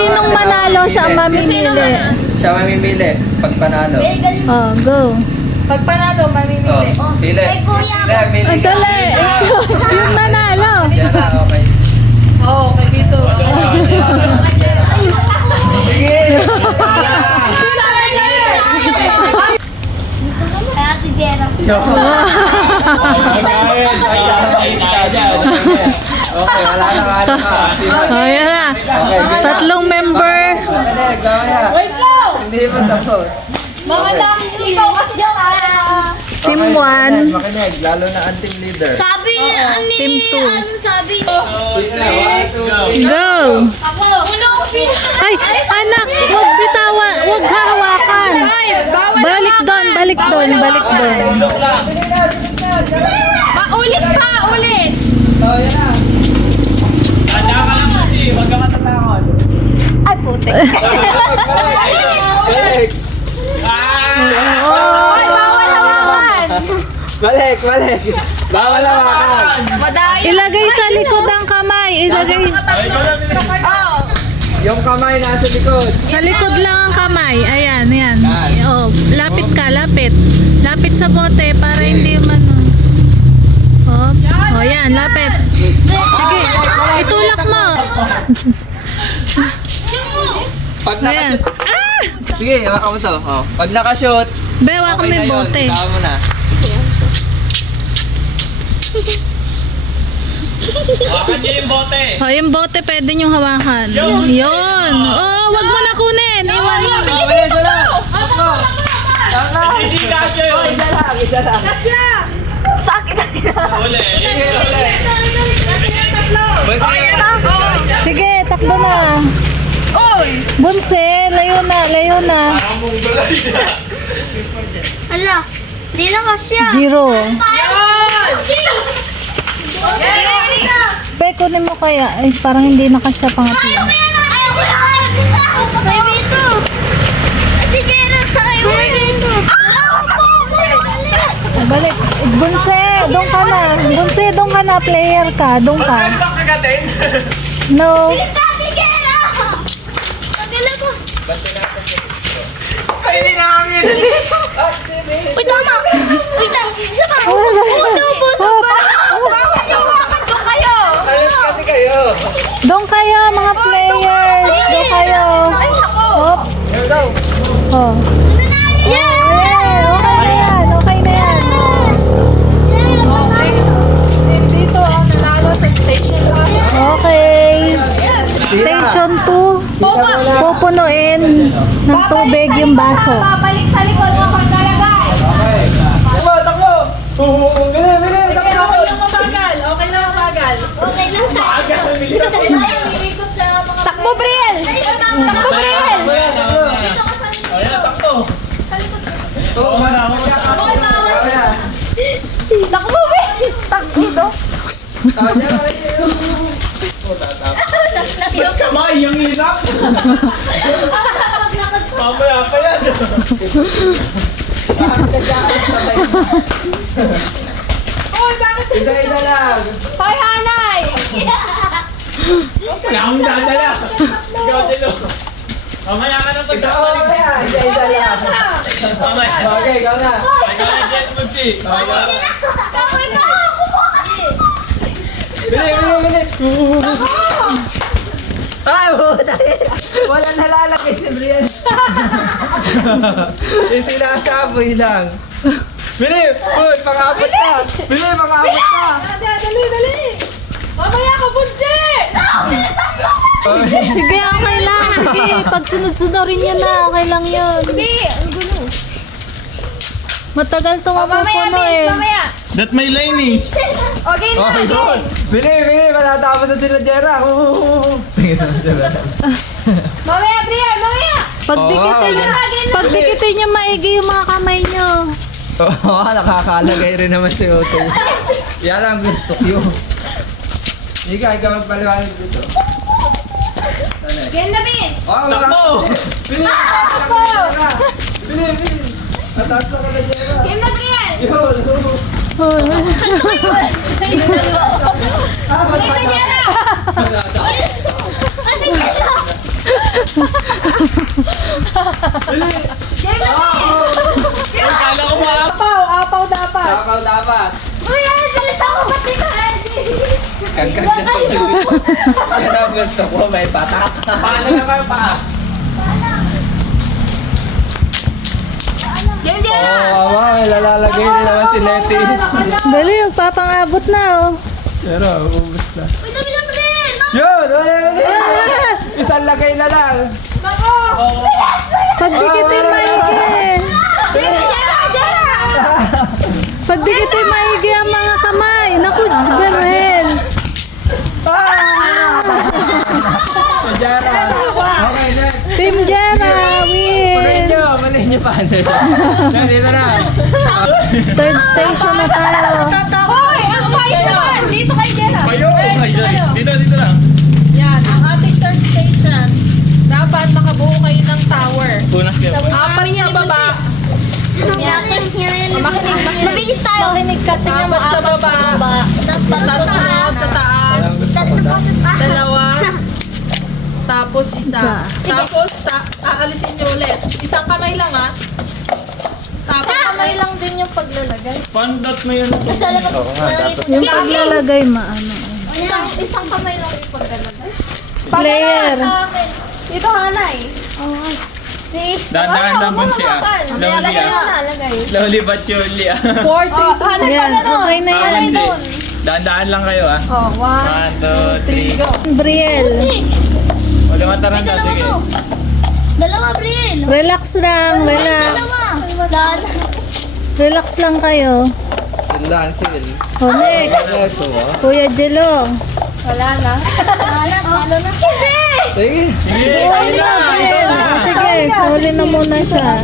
sinong manalo, siya ang mamimili. Siya mamimili pag panalo. Oh, go. Pag panalo, mamimili. Oh, pili. Kay kuya mo. Pili. Ang dali. Yung nanalo. Yan na, okay. Oo, kay dito. Sige. Kaya si Jera. Okay, wala na. Oh, yan na. Okay, Tatlong member. Makinig, mamaya. Wait lang! Hindi pa tapos. Mga lang! Ikaw kasi daw Team 1. Makinig, lalo na ang team leader. sabi ni Team two. ano sabi Go. Ulo Ay, anak, wag bitawan, wag hahawakan. Balik doon, balik doon, balik doon. ulit pa ulit Oh, yan na. Tanda ka lang kasi, huwag ka matatakot. ay putik Balik. ay bawal hawakan Balik. Bawal hawakan. Ilagay sa likod ng kamay. Ilagay oh Yung kamay nasa likod. sa likod lang ang kamay. Ayan, ayan. Oh, lapit ka, lapit. Lapit sa bote para hindi man. Oh, oh, yan, lapit. Sige, itulak mo. Pag Ayan. nakashoot. Sige, hawakan mo to. Oh. Pag nakashoot, Bewa ka okay na may yun. bote. Bitawan mo na. Hawakan niyo yung bote. Oh, yung bote pwede nyo hawakan. Yun. Oh, wag mo na kunin. Iwan mo. Oh, bilis na lang. Tama. Hindi kasya yun. Isa lang. Uli. Sige, takbo na. Bunse, layo na. hala di na kasya Zero. Yan! Pe, kunin mo kaya. Ay, parang hindi na kasya pangatlo. Ayaw ko na! Tayo dito! Ate Jera, tayo dito! Balik. Bunse, doon ka na. Bunse, doon ka na. Player ka. Doon ka. Bak kagatin. No. Ate Jera! Tagila ko! Ay, hindi namin. Uy, tama! Uy, isa pa! Buso pa! Bawal hawakan doon kayo! Alis kasi kayo. Doon kayo, mga players. Doon kayo. Hop. Oh. Yeah! Okay na yan. Dito ang nanalo sa station 1. Okay. Station 2. Pupunuin ng tubig yung baso. Babalik sa likod mo pagkalagay! Takbo. Bilis. Okay na mabagal. Okay lang sa... Takbo, Briel! Takbo, Briel! Ayan, takto. Takbo, Briel! Takbo, do? Ba't kamay? Yung hirap. Mamaya pa yan. Isa lang. Hoy, Hanay! Wala akong dadala. Ikaw, Dilo. Mamaya ka nang pagsasalik. Isa lang. Mamaya. Okay, ikaw na. Ikaw na dyan, Mugsi. Takoy ka! Bilis. Ay, puta. Walang nalalaki si Brian. Yung sinasaboy lang. Bili! Uy, pang-apat na! Bili, pang-apat na! Dali! Mamaya ka, Bunsi! Sige, okay lang. Sige, pag sunod-sunorin nyo na, okay lang yun. Hindi, ang gulo. Matagal itong mapupuno eh. Mamaya! That may line eh. Okay na, Okay, good! Bili! Matatapos na sila, Jera! Mamaya, Brian! Mamaya! Pagdikitin nyo maigi yung mga kamay nyo. Oo, nakakalagay rin naman si Otto. Yan ang gusto ko. Ikaw magpaliwanag dito. Game na, Bin! Takbo! Bili! Bili! Mataas na ka na, Jera! Game na, Brian! Yun! Game na, Jera! Ate Jera! Kala ko ba? Apaw dapat. Dapat. Uy, ay, salita ko ba't di ka ready? Kagkag siya sa tubig. Yan ang gusto ko, may patak. Paano naman pa? Game, Jera! Oo, mama, may lalalagay din naman si Letty. Dali, magpapangabot na oh. Pero, ubus na. Uy, dami lang rin! Yun! Isang lagay na lang. Pagdikitin maigi. Jera! Pagdikitin maigi ang mga kamay. Naku, Berhel. Jara. Okay, next. Team Jera, win. Mali nyo pa. Dito na. Third station na tayo. Hoy, ang spice naman! Dito kay Jera! Kayo! Dito lang. Yan, ang ating third station. Dapat makabuo kayo ng tower. Punas kayo. Apat sa baba. Yan, first nga yan. Mabilis tayo. Makinig ka, tingnan mo. Apat sa baba. Tatlo sa taas. Sa taas. Tatlo pa sa taas. Dalawa. Tapos isa. Tapos aalisin nyo ulit. Isang kamay lang ha. Tapos kamay lang din yung paglalagay. Pandot mo yun. Yung paglalagay maano. Isang kamay lang yung paglalagay. Player. Dito hanay. Dahan-dahan lang bunsi ah. Slowly ah. Slowly but surely ah. 40. Yan, okay na yan. Bunsi. Dahan-dahan lang kayo ah. Oh, 1, 2, 3. Briel. O lumataran May ka, dalawa sige. to. Dalawa, Bril. Relax lang, relax. Dalawa. Relax lang kayo. Silan, sil. O, next. Kuya Jello. Wala na. Talo na. Sige. Sige, Huli na, Briel. O, sige, huli na muna siya.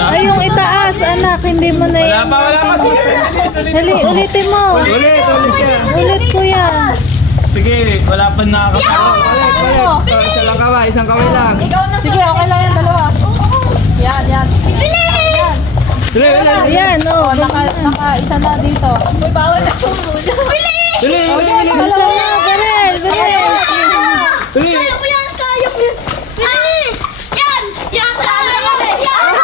Ay, yung itaas, anak, hindi mo na Wala pa. Sige. Dali, ulitin mo. Ulit ka. Ulit, kuya. Sige, wala pa nakakapalo. Ulit. Isa lang kaway, isang kaway lang. Sige, okay lang yan. Dalawa. Yan, yan. Bilis! Ulit. Ayan, o. Naka-isa na dito. Uy, bawal na tumulong. Bilis! Bisa mo, Briel, Briel. Ulit. Kaya ko yan! Kaya ko yan! Bilis! Yan! Yan! Talo na yan! Yan!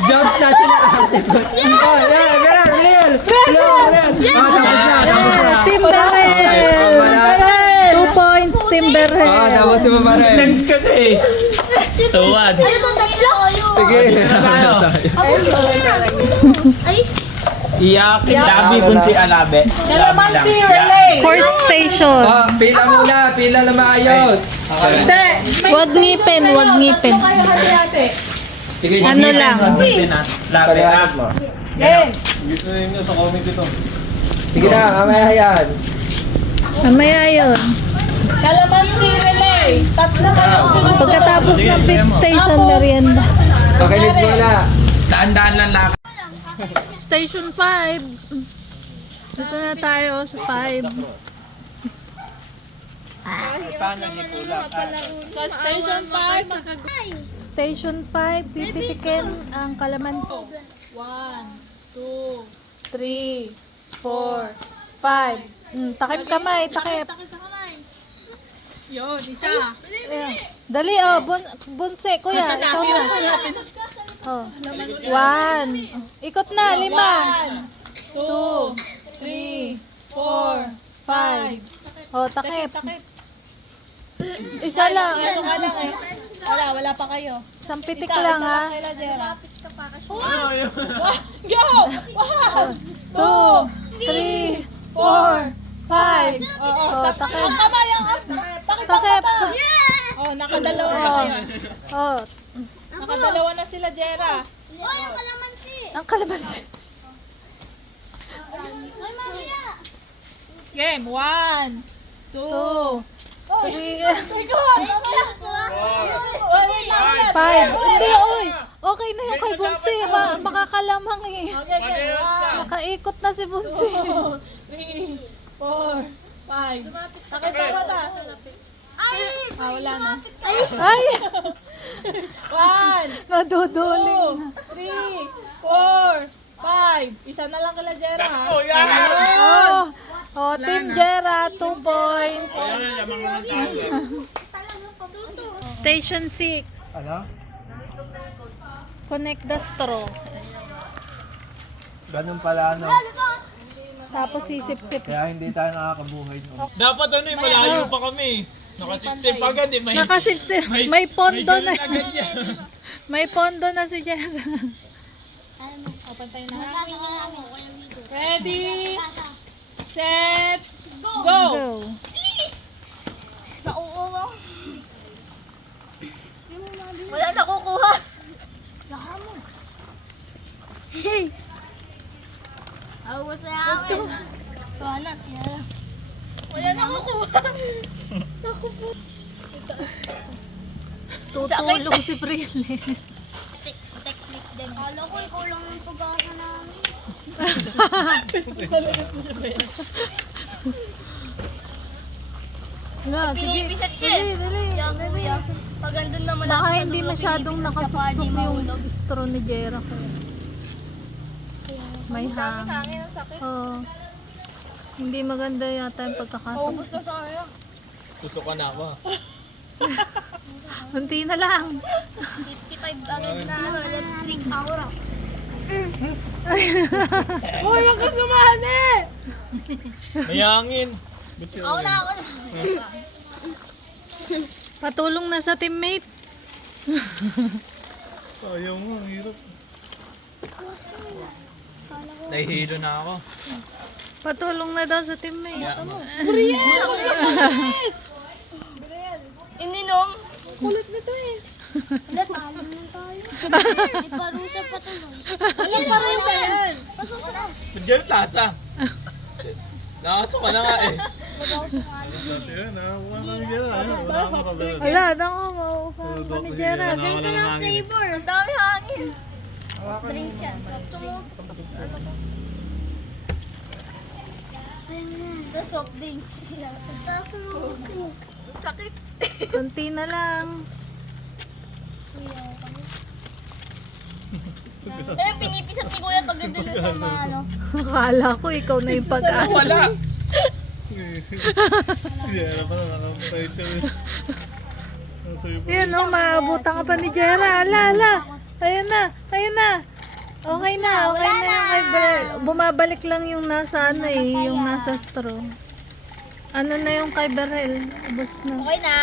Jump na sila. Oh, yan, ganun, Briel. Tapos na. Team Berhel. 2 points, Team Berhel. Tapos mo pa rin. Thanks kasi. Tuwad. Ano bang tatlo kayo? Sige. Ay! Iyakin. Labi bunti alabe. Kalamansi relay. Fourth station. Oh, pila muna. Pila na maayos. Hindi. Wag ngipin, wag ngipin. Hati-hati. Sige, Ano lang? Labi mo. Game. sige na, mamaya yan. Mamaya yun. Kalamansi relay. Tatlo kayo sunod. Pagkatapos ng fifth station, merienda. Pakinig mo na. Daan-daan lang lakad. Station 5. Dito na tayo sa 5. Station 5. Station 5, pipitikin ang kalamansi. 1, 2, 3, 4, 5. Takip kamay, takip. Yun, isa. Ayan. Dali, oh, bunse, kuya. Ikaw na. Oh. 1. Ikot na, 5. 2, 3, 4, 5. Oh, takip. Isa lang. Wala pa kayo. Isang pitik lang, ha? Kailan, Jera? Go! 2, 3, 4, 5. Oh, takip. Kamay ang Takip. Oh, nakadalawa na kayo. Oh, Nakadalawa na sila, Jera. Uy, yung kalamansi! ang kalamansi. Ay, mamaya! Game, 1, 2, 3, Uy, 5. Hindi, oy. Okay na yung kay Bunsi. Makakalamang eh. Nakaikot na si Bunsi. 3, 4, 5. Nakita ko na. Wala na. Ay, 1, naduduling. 2, 3, 4, 5. Isa na lang kila Jera ha. Oh, Team Jera, 2 points. Station 6. Ano? Connect the straw. Ganun pala ano. Tapos sisip-sip. Kaya hindi tayo nakakabuhay noon. Dapat ano eh, malayo pa kami. Nakasip-sip agad eh. Nakasip-sip. May pondo na. ganun agad yan. May pondo na si Jera. Pantay na. Sabi nga namin, Kuya Mito. Ready, set, go! Go. Nauuwa. Wala na kukuha. Baka mo. Hey! Awas na amin. Wala na. Wala na kukuha. Tutulong si Prilly. Technique din. Kala ko ikaw lang yung pag-asa namin. Wala, sige. Pinipisat Dali, dali. Yan, kuya. Pag andun naman Baka ako sa hindi dulo, masyadong pinipisat ka pa, di nakasuksok yung mahulog. straw ni Jera ko. May hang. Hangin ang sakit. Oo. Hindi maganda yata yung pagkakasok. Maubos na sa kanila. Susuka na ako. Unti na lang. 55 agad na ano, electric aura. Hoy, wag ka sumali! May hangin. Ako na. Patulong na sa teammate. Ayaw mo, ang hirap. Nahihilo na ako. Patulong na daw sa teammate. Ininom. Kulit na to eh. Wala, talo na tayo. May parusa pa tuloy. Walang parusa yan. Pasusa na. Diyan tasa. Nakasok ka na nga eh. Wala, dako mo. Ni Jera. Ganito na flavor. Ang dami hangin. Drinks yan. Soft drinks. The soft drinks. Taas mo. Sakit. Unti na lang. Eh, pinipisat ni Kuya pag doon sa mga ano. Akala ko ikaw na yung pag-asa. Wala. Yan o, maabutan ka pa ni Jera. Ala, ala. Ayun na, ayun na. Okay na yung kay Brel. Bumabalik lang yung nasa ano eh, yung nasa straw. Ano na yung kay Berel? Ubus na. Okay na.